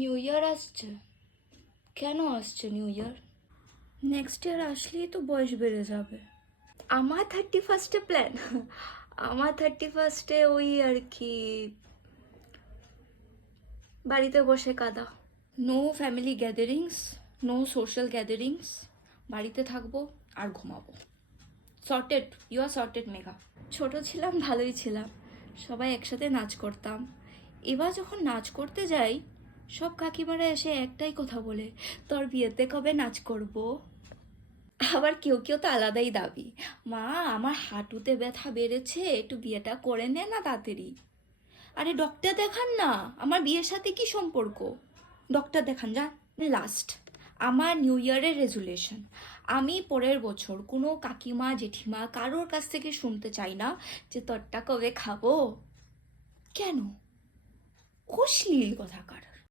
New year আসছে, কেন আসছে নিউ ইয়ার? নেক্সট ইয়ার আসলেই তো বয়স বেড়ে যাবে। আমার 31st প্ল্যান? আমার 31st ওই আর কি, বাড়িতে বসে কাঁদা। No family gatherings, no social gatherings, বাড়িতে থাকবো আর ঘুমাবো। Sorted, you are sorted Megha. ছোট ছিলাম ভালোই ছিলাম, সবাই একসাথে নাচ করতাম। এবার যখন নাচ করতে যাই, সব কাকিমারা এসে একটাই কথা বলে, তোর বিয়েতে কবে নাচ করব? আবার কেউ কেউ তো আলাদাই দাবি, মা আমার হাঁটুতে ব্যথা বেড়েছে, একটু বিয়েটা করে নে না তাড়াতাড়ি। আরে ডক্টর দেখান না, আমার বিয়ের সাথে কি সম্পর্ক? ডক্টর দেখান যা। লাস্ট, আমার নিউ ইয়ারের রেজুলেশন, আমি পরের বছর কোনো কাকিমা জেঠিমা কারোর কাছ থেকে শুনতে চাই না যে তোরটা কবে খাবো। কেন? অশ্লীল কথাকার।